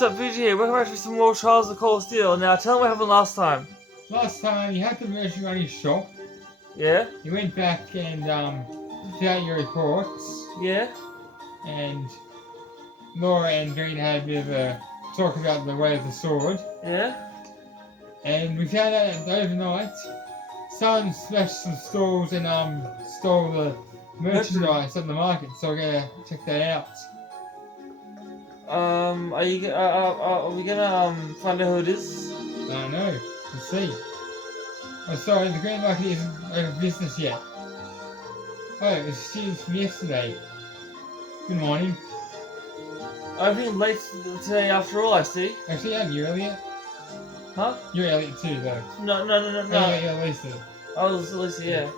what's up, VG here? Welcome back to some more Trials of Cold Steel. Now, tell me what happened last time. Last time you had the merchant running shop. Yeah? You went back and filled out your reports, Yeah? and Laura and Green had a bit of a talk about the way of the sword. Yeah? And we found out that overnight, someone smashed some stalls and stole the merchandise at the market. So we're gonna check that out. Are we gonna find out who it is? I don't know. Let's see. Oh, sorry, the green market isn't open for business yet. Oh, it was students from yesterday. Good morning. I've been late today after all, I see. Actually, aren't you Elliot? Huh? You're Elliot too, though. No. You're Lisa. I was Lisa, yeah.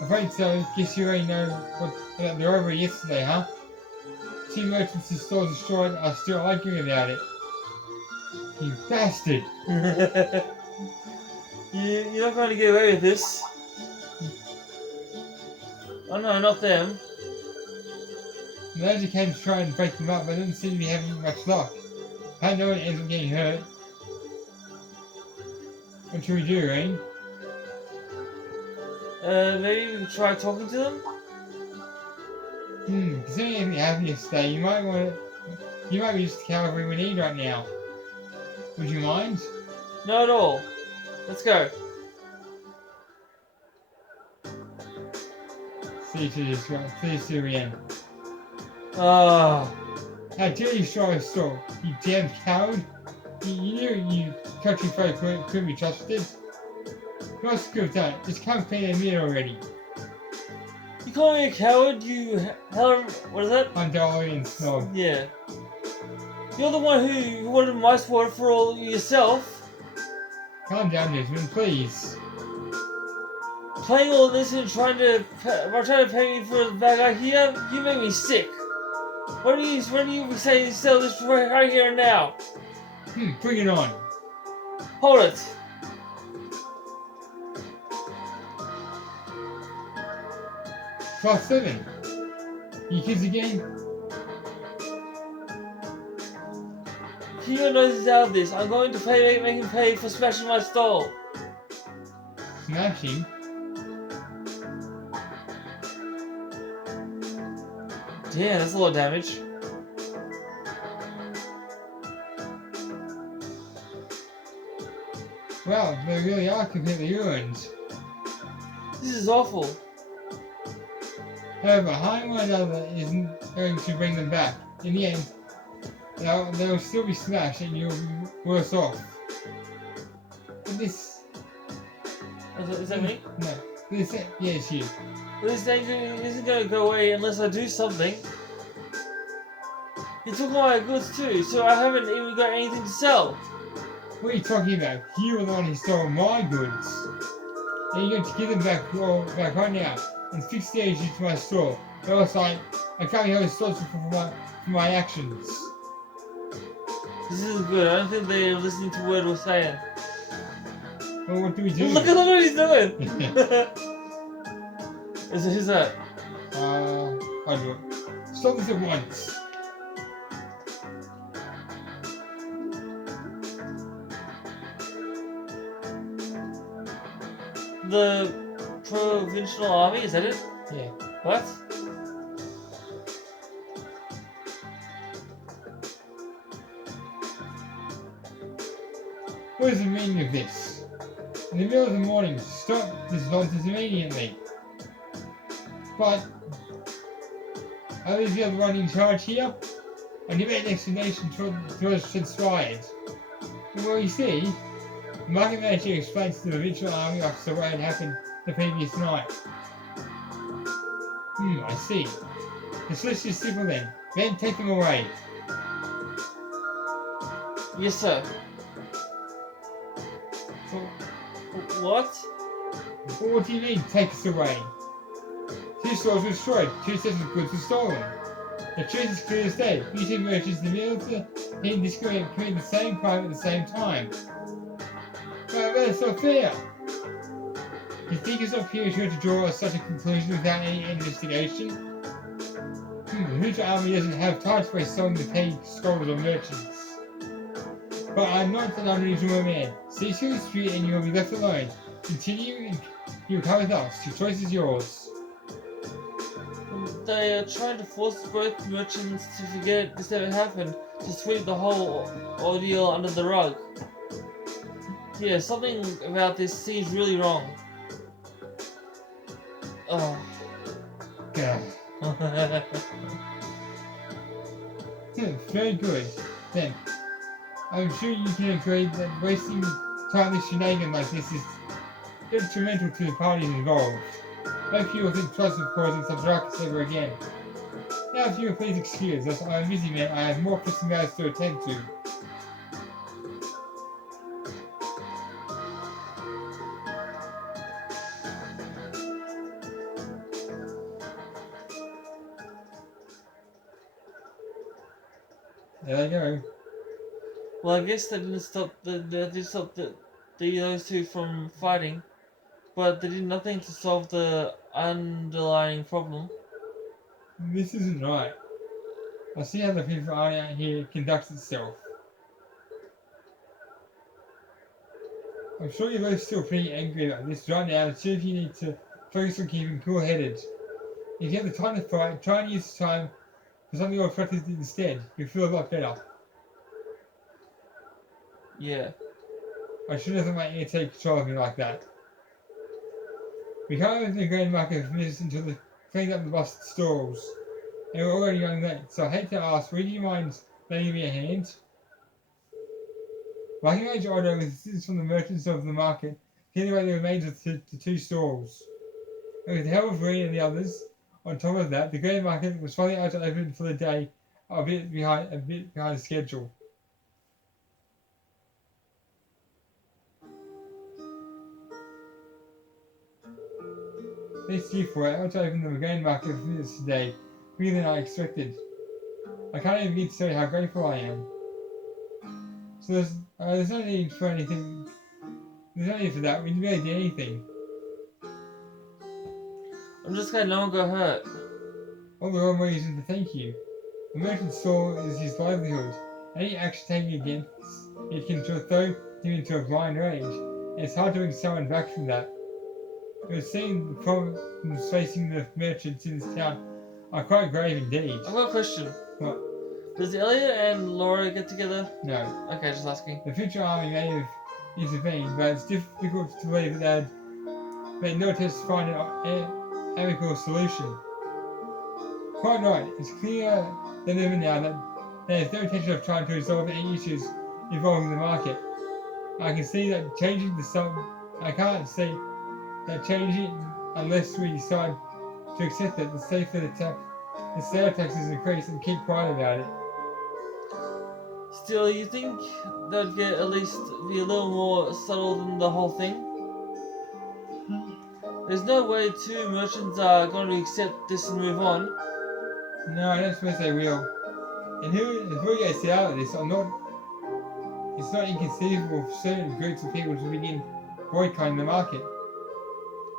Afraid so. Guess you already know about the robbery yesterday, huh? 2 merchants and stores destroyed are still arguing about it. You bastard! You're not going to get away with this. Oh no, not them. The manager came to try and break them up, but didn't seem to be having much luck. I hope no one ends up getting hurt. What should we do, Rain? Maybe we can try talking to them? Considering everything happened yesterday, you might be just the cavalry we need right now. Would you mind? Not at all. Let's go. See you to the end. Ah. How dare you show us so, you damn coward! You knew you country folk couldn't be trusted. What else could have done? Just come clean and meet already. You call me a coward, you what is that? Undalian snob. Yeah. You're the one who wanted my sword for all yourself. Calm down, Desmond, please. Playing all this and trying to pay me for the bad guy here, you make me sick. What do you say you sell this right here and now? Bring it on. Hold it. Class 7. You kids again? Hero knows he's out of this. I'm going to make him pay for smashing my stall. Smashing? Damn, that's a lot of damage. Well, they really are completely ruined. This is awful. However, hiring one another isn't going to bring them back. In the end, they'll still be smashed and you'll be worse off. But this... Is that me? No. Yeah, it's you. This thing isn't going to go away unless I do something. You took all my goods too, so I haven't even got anything to sell. What are you talking about? You were the one who stole my goods. And you're going to give them back right now and fix the issues to my store. Or else I can't be held responsible for my actions. This isn't good. I don't think they're listening to what we're saying. Well, what do we do? Look what he's doing! Who's that? I'll do it. Stop this at once. The Provincial Army, is that it? Yeah. What? What is the meaning of this? In the middle of the morning, stop this nonsense immediately. But are these the other one in charge here? I give an explanation to us transpired. Well, you see, the market manager explains to the provincial army officer what had happened the previous night. I see. The solution is simple then. Then take them away. Yes, sir. What? Well, what do you mean, take us away? 2 stores were destroyed, 2 sets of goods were stolen. The truth is clear as day. You 2 merchants in the middle of the indiscriminate committed the same crime at the same time. But that's not fair. You think it's not pure to draw such a conclusion without any investigation? The Hooter army doesn't have time to waste selling the paid scholars or merchants. But I'm not an unreasonable man. Stay to the street and you will be left alone. Continue your come with us. Your choice is yours. They are trying to force both merchants to forget this ever happened, to sweep the whole ordeal under the rug. Yeah, something about this seems really wrong. Oh. Yeah. Very good. Then, I'm sure you can agree that wasting time with shenanigans like this is detrimental to the parties involved. Hope you will think twice of causing such ruckus ever again. Now, if you will please excuse us, I'm a busy man. I have more pressing matters to attend to. There they go. Well, I guess that didn't stop those two from fighting, but they did nothing to solve the underlying problem. This isn't right. I see how the people out here conducts itself. I'm sure you're both still pretty angry about this right now, and see if you need to focus on keeping cool-headed. If you have the time to fight, try and use the time for something more productive instead. You'll feel a lot better. Yeah. I shouldn't have let my ear take control of me like that. We can't open the grain market for minutes until they clean up the busted stalls. And we're already running late, so I hate to ask, would you mind lending me a hand? I can arrange order with assistance from the merchants of the market, clearing away the remains of the two stalls. And with the help of Ree and the others, on top of that, the grain market was finally able to open for the day, a bit behind schedule. This year for it, I want to open the grain market for minutes today, quicker than I expected. I can't even begin to tell you how grateful I am. So there's no need for anything. There's no need for that. We barely did anything. I'm just glad no one got hurt. All the wrong reason to thank you. The merchant's stall is his livelihood. Any action taken against it can throw him into a blind rage, and it's hard to bring someone back from that. We've seen the problems facing the merchants in this town are quite grave indeed. I've got a question. What? Does Elliot and Laura get together? No. Okay, just asking. The future army may have intervened, but it's difficult to believe that they'd not just find an amicable solution. Quite right. It's clear than ever now that there is no intention of trying to resolve any issues involving the market. I can see that changing the sum. I can't see that changing unless we decide to accept that the sale taxes increase and keep quiet about it. Still, you think they'd get at least be a little more subtle than the whole thing? There's no way two merchants are going to accept this and move on. No, I don't suppose they will. And who gets out of this, it's not inconceivable for certain groups of people to begin boycotting the market.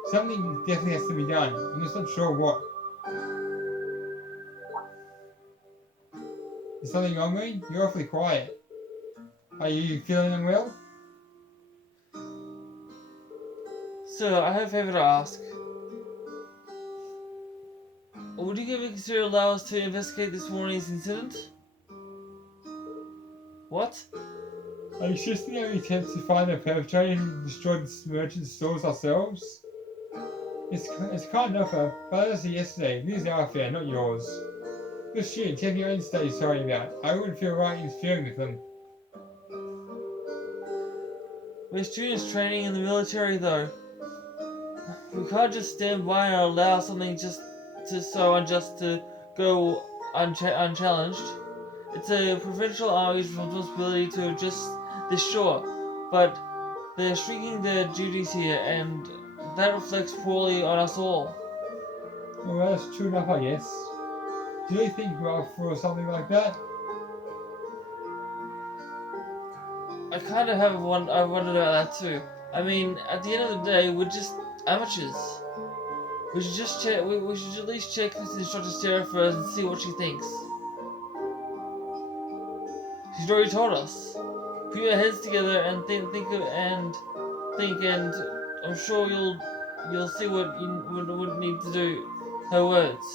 Something definitely has to be done. I'm just not sure what. Is something wrong with you? You're awfully quiet. Are you feeling unwell? So, I have a favor to ask. Would you give me consider allow us to investigate this morning's incident? What? Are you suggesting that we attempt to find the perpetrator who destroyed the merchant's stores ourselves? It's kind enough, but as I said yesterday, this is our affair, not yours. Good shit, take your own state sorry about it. I wouldn't feel right interfering with them. We're students training in the military though. We can't just stand by and allow something so unjust to go unchallenged. It's a provincial army's responsibility to adjust this, sure, but they're shrinking their duties here, and that reflects poorly on us all. Well, that's true enough, I guess. Do you think we're up for something like that? I kind of I wondered about that too. I mean, at the end of the day, we're just amateurs. We should just check. We should at least check with Instructor Sarah first and see what she thinks. She's already told us. put your heads together and think, and I'm sure you'll see what you would need to do. Her words.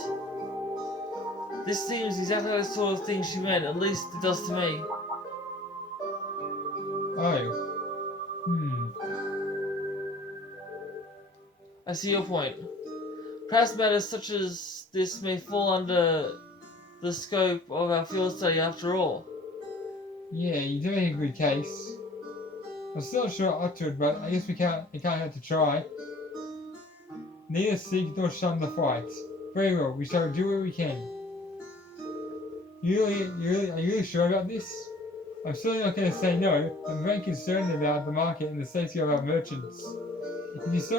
This seems exactly the sort of thing she meant. At least it does to me. Oh. I see your point. Perhaps matters such as this may fall under the scope of our field study after all. Yeah, you do make a good case. I'm still not sure I ought to, but I guess we can't have to try. Neither seek nor shun the fight. Very well, we shall do what we can. Are you really sure about this? I'm certainly not going to say no. I'm very concerned about the market and the safety of our merchants. If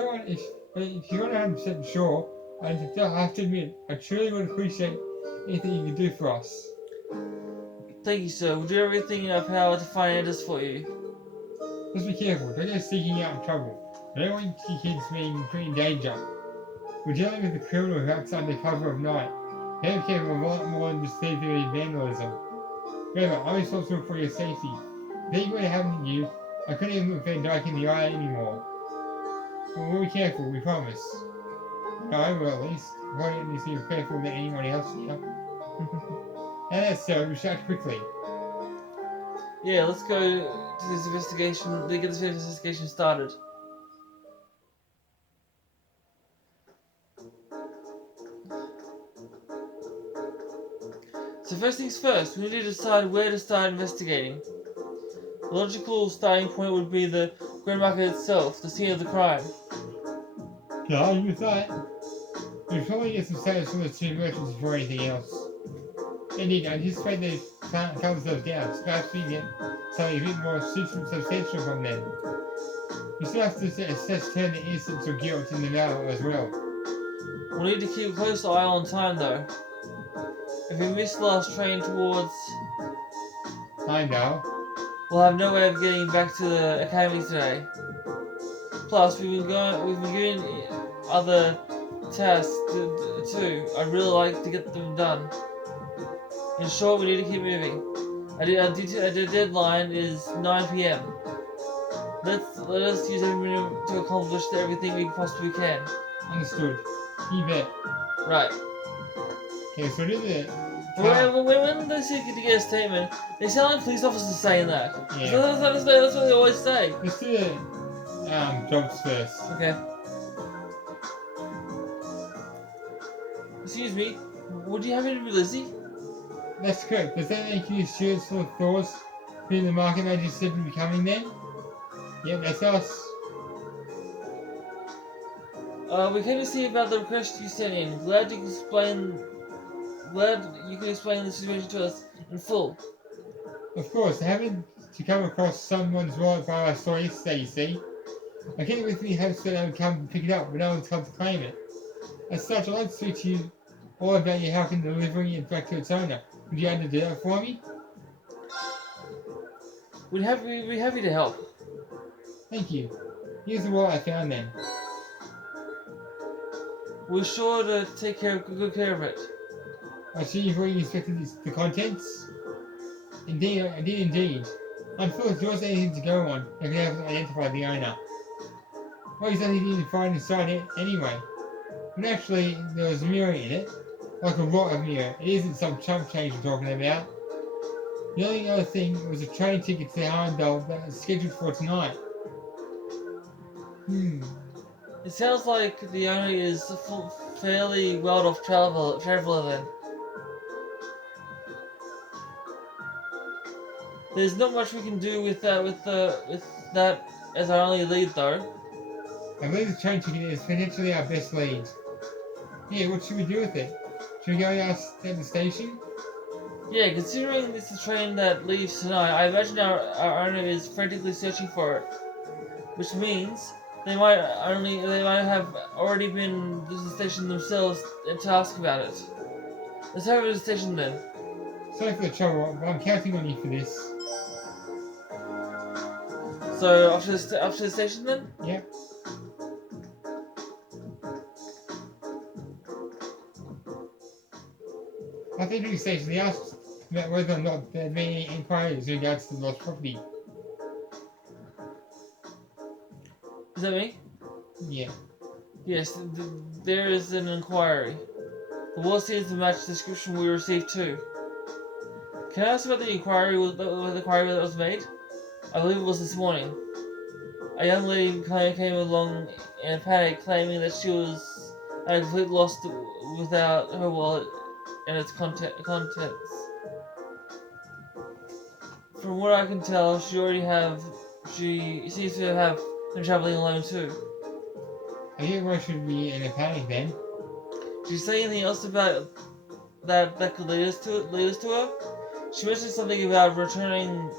you're not 100% sure, I have to admit, I truly would appreciate anything you can do for us. Thank you, sir. We'll do everything in our power to find answers for you. Just be careful. Don't go seeking out trouble. I don't want your kids being put in danger. We're dealing with a criminal who acts under cover of night. They don't care for a lot more than just thievery and vandalism. Remember, I'm responsible for your safety. If anything were to happen to you, I couldn't even look Van Dyke in the eye anymore. But we'll be careful, we promise. No, I will at least. If I get to be careful than anyone else here. And that's so, we should act quickly. Yeah, let's go to this investigation. Get this investigation started. So first things first, we need to decide where to start investigating. The logical starting point would be the grain market itself, the scene of the crime. No, I agree with that. We'll probably get some status from the two merchants before anything else. Indeed, I anticipate they calm themselves down, so perhaps we can get something a bit more substantial from them. We still have to assess turn the innocence or guilt in the matter as well. We'll need to keep a close eye on time though. If we miss the last train towards... I know. We'll have no way of getting back to the academy today. Plus, we've been given other tasks too. I'd really like to get them done. In short, we need to keep moving. The deadline is 9 p.m. Let us use every minute to accomplish everything we possibly can. Understood. You bet. Right. Okay, so do the... When they seek to get a statement, they sound like police officers saying that. Yeah. That's what they always say. Let's do the jobs first. Okay. Excuse me, would you happen to be Lizzie? That's correct. Does that make you assured full of thoughts who the market manager said would be coming then? Yep, that's us. We came to see about the request you sent in. Glad you can explain the situation to us in full. Of course, I happened to come across someone's wallet by I saw yesterday, you see. I came with me hopes that I would come and pick it up, but no one's come to claim it. As such, I'd like to speak to you all about your help in delivering it back to its owner. Would you like to do that for me? We'd be happy to help. Thank you. Here's the wallet I found then. We're sure to take good care of it. I see you've already inspected the contents? Indeed, I did indeed. I'm sure if yours anything to go on, I can help identify the owner. What exactly did you find inside it anyway? But actually, there was a mirror in it. Like a lot of mirror. It isn't some chump change I'm talking about. The only other thing was a train ticket to Arndale that was scheduled for tonight. It sounds like the owner is a fairly well-off traveler then. There's not much we can do with that as our only lead though. I believe the train ticket is potentially our best lead. Yeah, what should we do with it? Should we go at the station? Yeah, considering it's the train that leaves tonight, I imagine our owner is frantically searching for it. Which means they might have already been to the station themselves to ask about it. Let's have it at the station then. Sorry for the trouble, but I'm counting on you for this. So after the station then? Yep. After entering the station, they asked about whether or not there had been any inquiries in regards to the lost property. Is that me? Yeah. Yes, there is an inquiry. The wallet seems to match the description we received too. Can I ask about the inquiry that was made? I believe it was this morning. A young lady came along in a panic, claiming that she was at a complete loss without her wallet and its contents. From what I can tell, she seems to have been traveling alone too. I get why she'd be in a panic then. Did you say anything else about that could lead us to her? She mentioned something about returning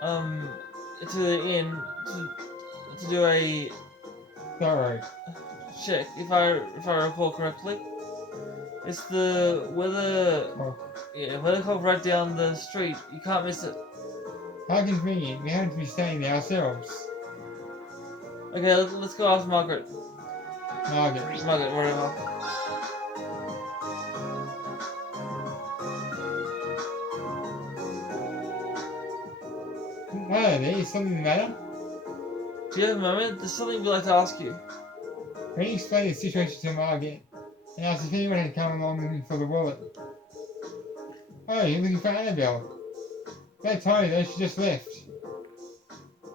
to the inn to do a Thorough. check, if I recall correctly. It's the weather Oh, weather cove right down the street. You can't miss it. how convenient. We happen to be staying there ourselves. Okay, let's go ask Margaret. Margaret. Whatever. Hello there, is something the matter? Do you have a moment? There's something we'd like to ask you. When you explained the situation to Margaret and asked if anyone had come along looking for the wallet. Oh, you're looking for Annabelle. That time though, she just left.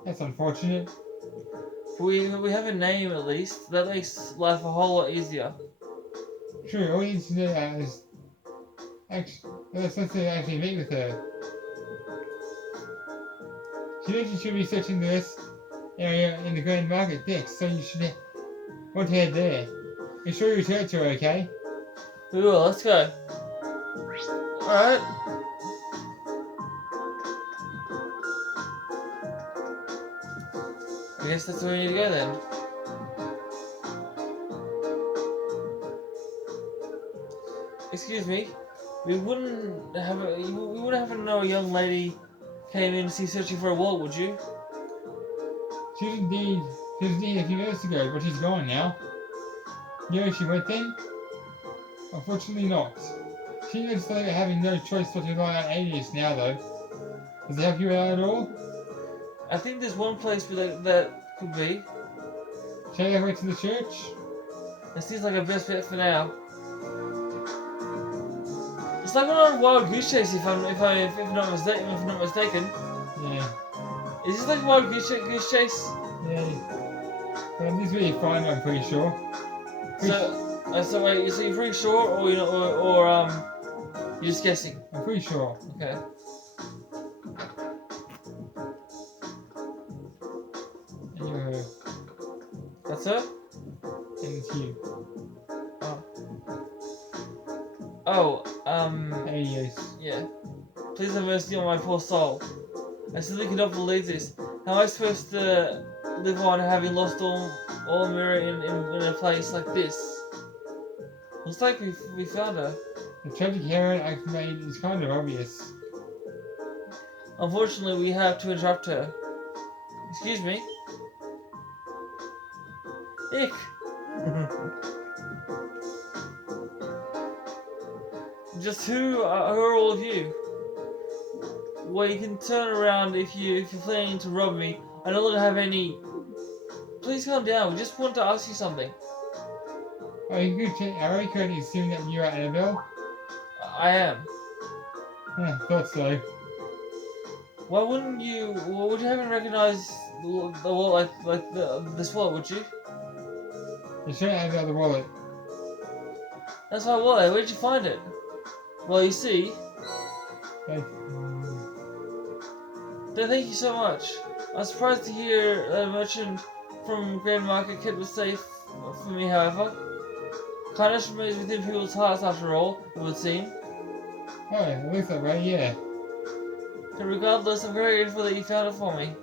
That's unfortunate. We have a name at least. That makes life a whole lot easier. True, all you need to do is let's actually meet with her. She mentioned she'll be searching this area in the Grand Market next, so you should want to head there. Make sure you return to her, okay? We will. Let's go. All right. I guess that's where we need to go then. Excuse me. We wouldn't happen to know a young lady came in to see searching for a wallet, would you? She was indeed a few minutes ago, but she's gone now. You know where she went then? Unfortunately not. She noticed that having no choice but to rely on alias now though. Does it help you out at all? I think there's one place that could be. Shall I go to the church? It seems like a best bet for now. It's like we're on a wild goose chase, if I'm not mistaken. Yeah. Is this like a wild goose chase? Yeah. Well, this is really fine, I'm pretty sure. So wait, so you're pretty sure, or you know, or you're just guessing? I'm pretty sure. Okay. And you're her. That's her? And it's you. Alias. Yeah. Please have mercy on my poor soul. I simply cannot believe this. How am I supposed to live on having lost all mirror in a place like this? Looks like we found her. The tragic heroine I've made is kind of obvious. Unfortunately, we have to interrupt her. Excuse me? Ick! Just who are all of you? Well, you can turn around if you're planning to rob me. I no longer have any. Please calm down. We just want to ask you something. Are you correct in assuming that you're Annabelle? I am. Thought so. Why wouldn't you? Well, would you haven't recognized the wallet like this wallet? Would you? You're showing Annabelle the wallet. That's my wallet. Where'd you find it? Well, you see. Thank you so much. I'm surprised to hear a merchant from Grand Market kept it safe for me, however. Kindness remains within people's hearts after all, it would seem. Oh, it looks that way, yeah. But regardless, I'm very grateful that you found it for me.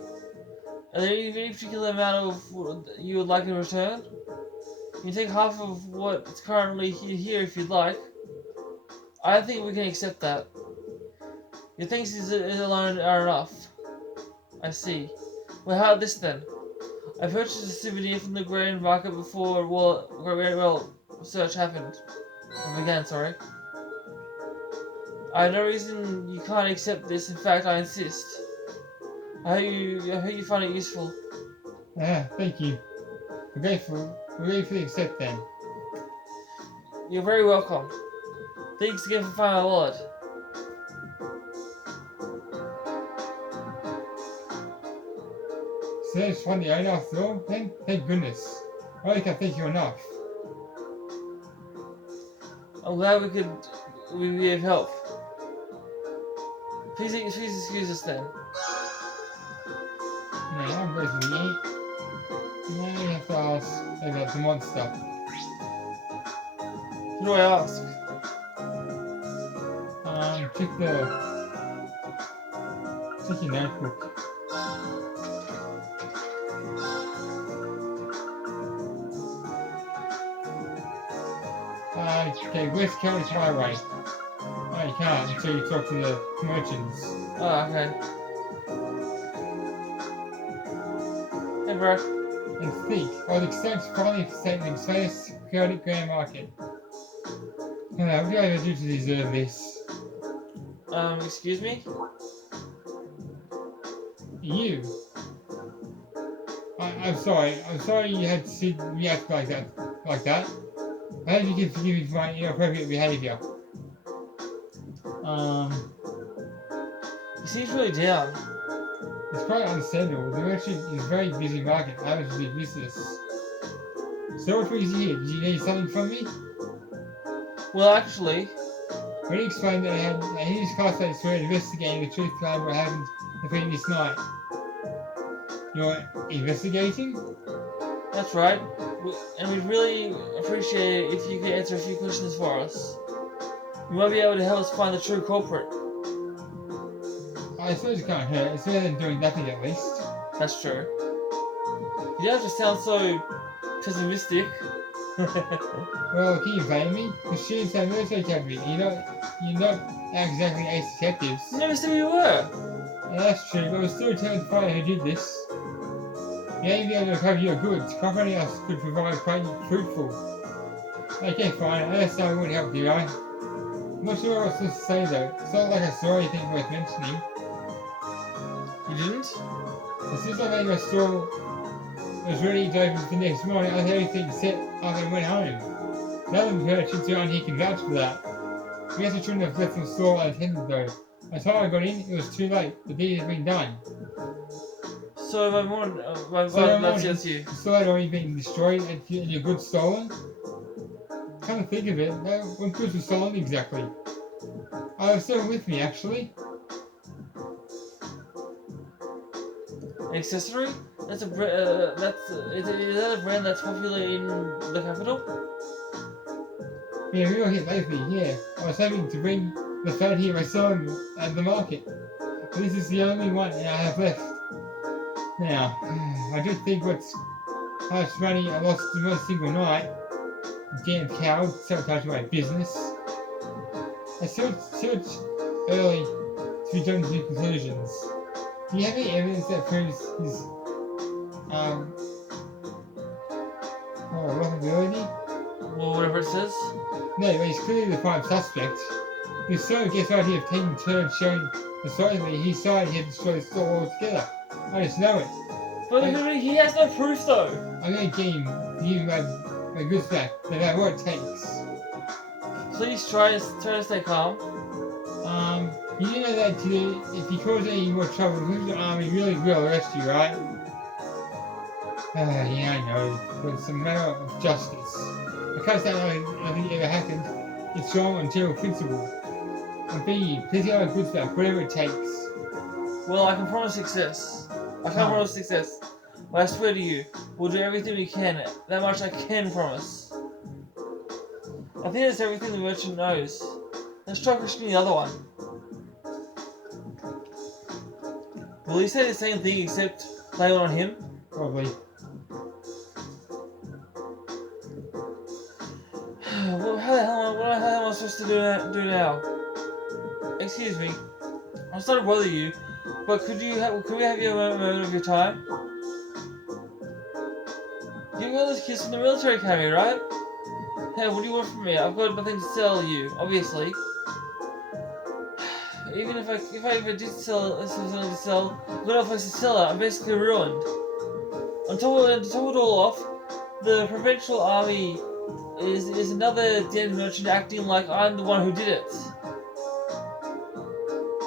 Are there any particular amount of what you would like in return? You can take half of what's currently here if you'd like. I think we can accept that. Your thanks is alone are enough. I see. Well, how about this then? I purchased a souvenir from the Grand Market before search began, sorry. I have no reason you can't accept this. In fact, I insist. I hope you find it useful. Thank you. We're gratefully accept then. You're very welcome. Thanks again for finding my wallet. So that's from the owner after all, then? Thank goodness. I can't thank you enough. I'm glad we could be of help. Please excuse us then. No, I'm grateful to eat. Now you have to ask about the monster. Who do I ask? Check your notebook. Okay, West Coast Highway. Oh, you can't until you talk to the merchants. Oh, okay. Hey, bro. And think, I would accept finally for Satan's famous chaotic grand market. What do I ever do to deserve this? Excuse me? You. I'm sorry. I'm sorry you had to react like that. I hope you can forgive me for my inappropriate behaviour. He seems really down. It's quite understandable. The merchant is a very busy market. I have a big business. So what brings you here? Did you need something from me? Well, actually, When he explained that his classmates were investigating the truth claim what happened the previous night. You're investigating? that's right. And we'd really appreciate it if you could answer a few questions for us. You might be able to help us find the true culprit. I suppose it can't hurt. It's better than doing nothing at least. That's true. You don't have to sound so pessimistic. Well, can you blame me? The students have military academy. You're not exactly ace detectives. You never said you were. Yeah, that's true, but we're still trying to find out who did this. You ain't be able to recover your goods. Company else could provide quite fruitful. Okay, fine. I understand we wouldn't help you, right? I'm not sure what I was supposed to say though. It's not like I saw anything worth mentioning. You didn't? As soon as I made my store was ready to open for the next morning, I had everything set up and went home. The other merchants around here can vouch for that. I guess I shouldn't have left the store unattended though. By the time I got in, it was too late. The deed had been done. So my mom, that's you. The store had already been destroyed and your goods stolen. Come to think of it, what goods were stolen exactly? I was still with me actually. An accessory? Is that a brand that's popular in the capital? Yeah, we were hit lately, yeah. I was hoping to bring the phone here I saw at the market. But this is the only one I have left. Now, I do think how much money I lost in one single night. Damn coward, sabotaging my business. I still it's early to be jumping to conclusions. Do you have any evidence that proves his vulnerability? Well, whatever it says. No, but he's clearly the prime suspect. If so, guess what? He have taken turns showing decidedly his side he had destroyed the store altogether. I just know it. But he has no proof though. I'm gonna give my goods back, no matter what it takes. Please try to stay calm. You do know that if you cause any more trouble, the army really will arrest you, right? Yeah, I know, but it's a matter of justice. I can't say nothing ever happened. It's wrong on general principle. I'm begging you, please get my goods back, whatever it takes. Well, I can promise success. I can't promise success, but I swear to you, we'll do everything we can. That much I can promise. I think that's everything the merchant knows. Let's try questioning the other one. Will he say the same thing except blame it on him? Probably. Well, what the hell am I supposed to do now? Excuse me. I'm sorry to bother you, but could we have you a moment of your time? You got this kiss from the military academy, right? Hey, what do you want from me? I've got nothing to sell you, obviously. Even if I did sell something to sell, I've got no place to sell it. I'm basically ruined. To top it all off, the provincial army is another dead merchant acting like I'm the one who did it.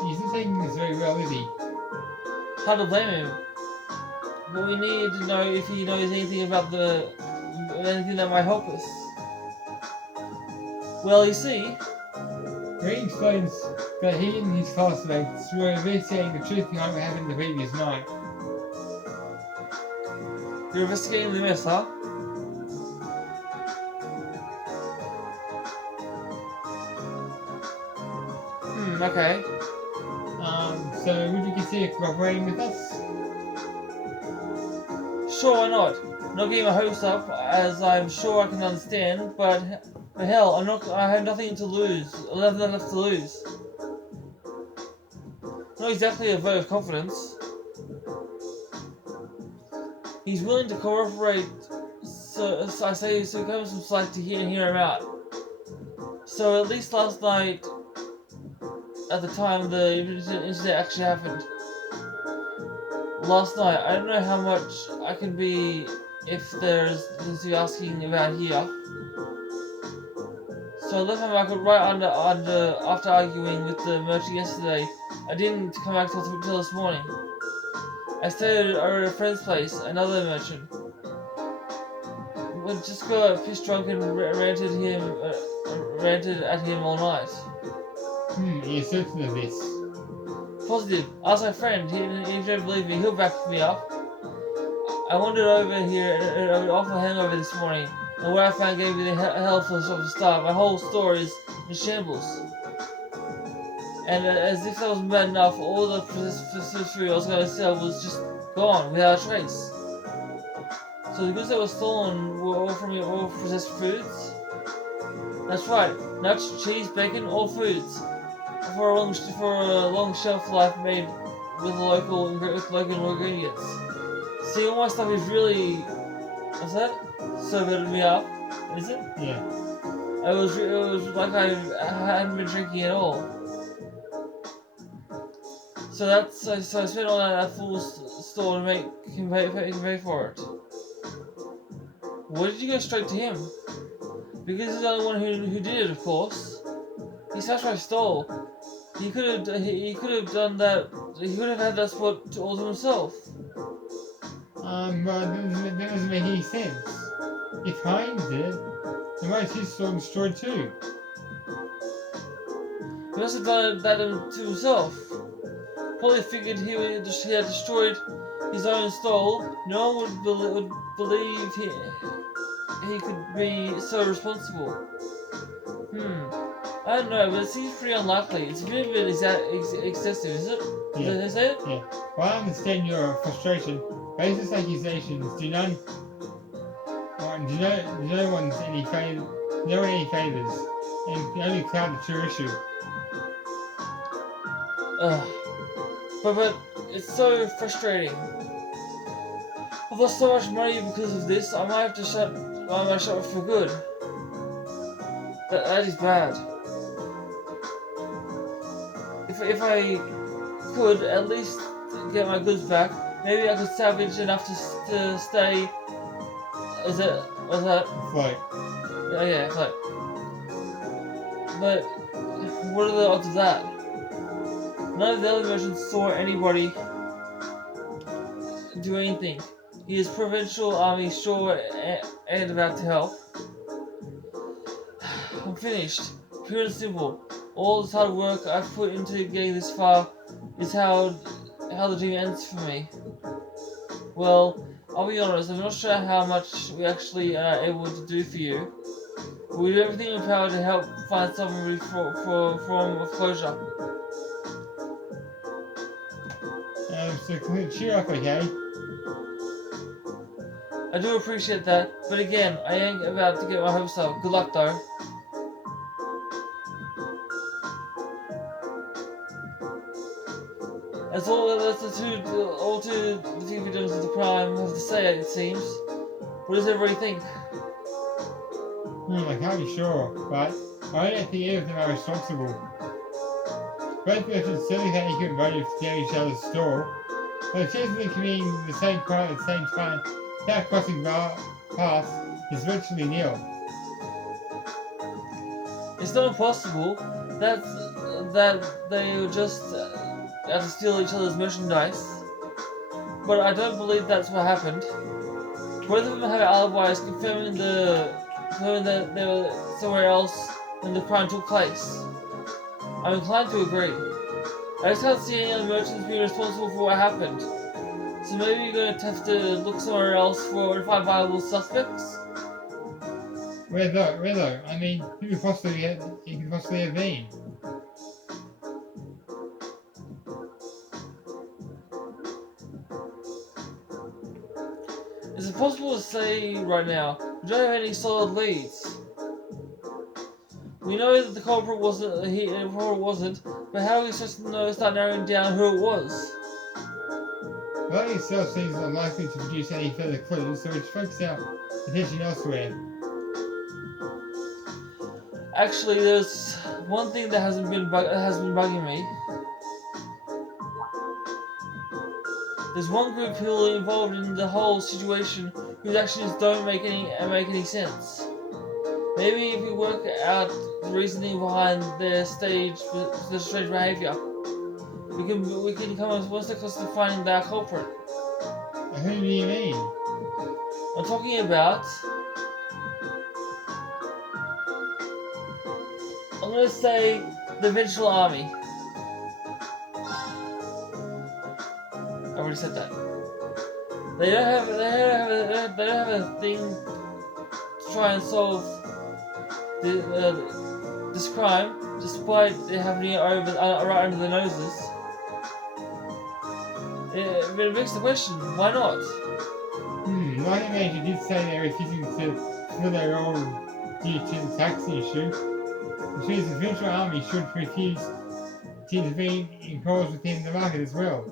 He's not taking this very well, is he? Hard to blame him. But we need to know if he knows anything about anything that might help us. Well, you see, Green explains that he and his classmates were investigating the truth behind what happened the previous night. you're investigating the mess, huh? Okay. So would you consider cooperating with us? Sure, why not? Not getting my hopes up, as I'm sure I can understand, but hell, I have nothing to lose. Nothing left to lose. Not exactly a vote of confidence. He's willing to cooperate, so I say so come some slack to hear him out. So at least last night, at the time the incident actually happened. Last night, I don't know how much I can be if there's things you're asking about here. So I left my market right under after arguing with the merchant yesterday. I didn't come back till this morning. I stayed over at a friend's place, another merchant. We just got pissed drunk and ranted at him all night. You're certain of this? Positive. Ask my friend. He don't believe me. He'll back me up. I wandered over here at an awful hangover this morning, and what I found gave me the hell for the start. My whole store is in shambles. And as if that wasn't bad enough, all the processed food I was going to sell was just gone without a trace. So the goods that were stolen were all from all processed foods? That's right. Nuts, cheese, bacon, all foods. For a long shelf life made with local ingredients. See, all my stuff is really, what's that? Sobered me up, is it? Yeah. It was like I hadn't been drinking at all. So I spent all that full store to make him pay for it. Why did you go straight to him? Because he's the only one who did it, of course. He smashed my stall. He could have done that. He could have had that spot all to himself. But that doesn't make any sense. If Hines did it, then why is his store destroyed too? He must have done that to himself. Probably figured he had destroyed his own stall. No one would believe he could be so responsible. I don't know, but it seems pretty unlikely. It's a bit excessive, is it? Yeah. Is it? Yeah. While I understand your frustration, baseless accusations do no one any favors, and only cloud the true issue. But it's so frustrating. I've lost so much money because of this. I might have to shut my shop for good. That is bad. If I could at least get my goods back, maybe I could salvage enough to stay. Was that? Float. Oh yeah, float. But what are the odds of that? None of the other merchants saw anybody do anything. His provincial army sure ain't about to help. I'm finished. Pure and simple. All this hard work I've put into getting this far is how the dream ends for me. Well, I'll be honest, I'm not sure how much we actually are able to do for you. But we do everything in our power to help find someone from closure. So cheer up, okay? I do appreciate that, but again, I ain't about to get my hopes up. Good luck though. That's all the two victims of the crime have to say, it seems. What does everybody think? I can't be sure, but I don't think either of them are responsible. Both merchants certainly had equal motive to steal each other's store, but accusing them committing the same crime at the same time that crossing paths is virtually nil. It's not impossible that they were just out to steal each other's merchandise, but I don't believe that's what happened. Both of them have alibis confirming that they were somewhere else when the crime took place. I'm inclined to agree. I just can't see any other merchants being responsible for what happened. So maybe you're going to have to look somewhere else to find viable suspects? Where though? I mean, who could possibly have been? It's impossible to say right now. We don't have any solid leads. We know that the culprit wasn't, but how are we supposed to start narrowing down who it was? Well, that itself seems unlikely to produce any further clues, so we should focus our attention elsewhere. Actually, there's one thing that has been bugging me. There's one group of people involved in the whole situation whose actions don't make any sense. Maybe if we work out the reasoning behind their strange behavior, we can come one step closer to finding their culprit. Who do you mean? I'm talking about. I'm gonna say the Vengeful Army. I already said that. They don't have a thing to try and solve this crime, despite it happening right under their noses. It begs the question: why not? Like I mentioned, did say they're refusing to fill their own due to the tax issue, which means the Vengeful Army should refuse to intervene in calls within the market as well.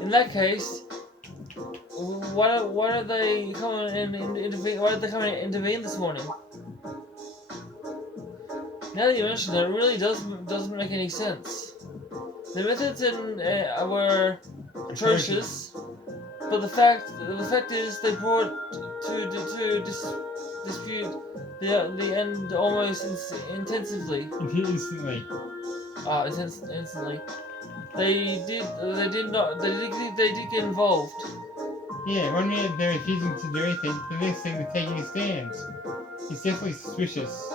In that case, why did they come and intervene? Why did they come and intervene this morning? Now that you mention it, it really doesn't make any sense. The methods were atrocious, but the fact is they brought to dispute the end almost intensively. Instantly. Instantly. They did get involved. Yeah, one minute they're refusing to do anything, the next thing they're taking a stand. It's definitely suspicious.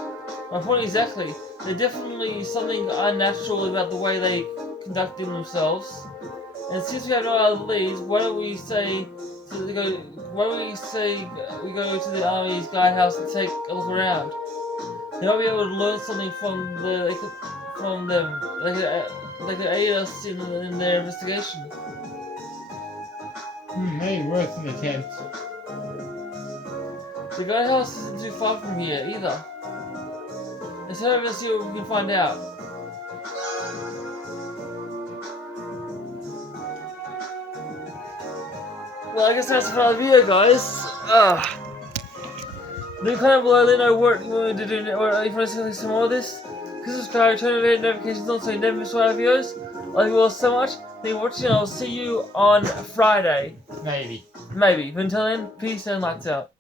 My point exactly. There's definitely something unnatural about the way they conducted themselves. And since we have no other leads, why don't we go to the Army's guidehouse and take a look around? They might be able to learn something from them. They could aid us in their investigation. Maybe worth an attempt. The guidehouse isn't too far from here either. Let's head over and see what we can find out. Well, I guess that's it for our video, guys. Leave a comment below, let me know what you want me to do, or if you want to see some more of this. Please subscribe, turn on notifications on so you never miss one of our videos. I love you all so much. Thank you for watching, and I'll see you on Friday. Maybe. Maybe. But until then, peace and lights out.